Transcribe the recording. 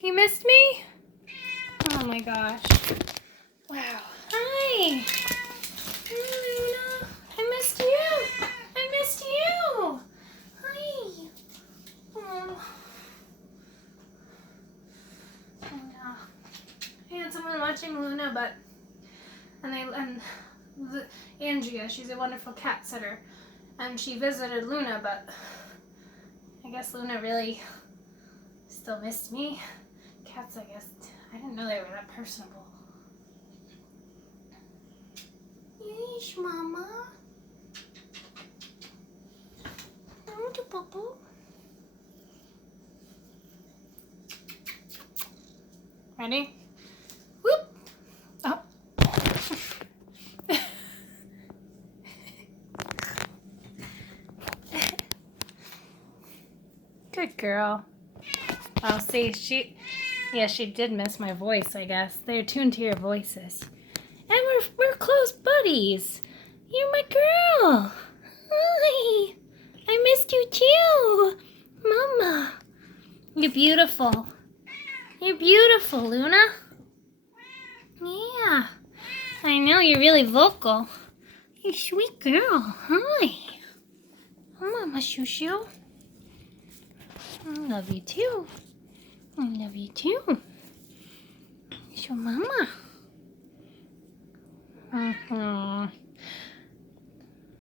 You missed me? Oh my gosh. Wow. Hi. Hi, Luna. I missed you. I missed you. Hi. Oh. And, I had someone watching Luna, but Andrea, she's a wonderful cat sitter, and she visited Luna, but I guess Luna really still missed me. Cats, I guess, I didn't know they were that personable. Yes, Mama. Ready? Whoop! Oh. Good girl. Oh, see, she did miss my voice, I guess. They're tuned to your voices. And we're close buddies. You're my girl. Hi. I missed you too. Mama. You're beautiful. You're beautiful, Luna. Yeah. I know, you're really vocal. You're a sweet girl. Hi. Oh, Mama Shushu. I love you too. I love you too. So, Mama.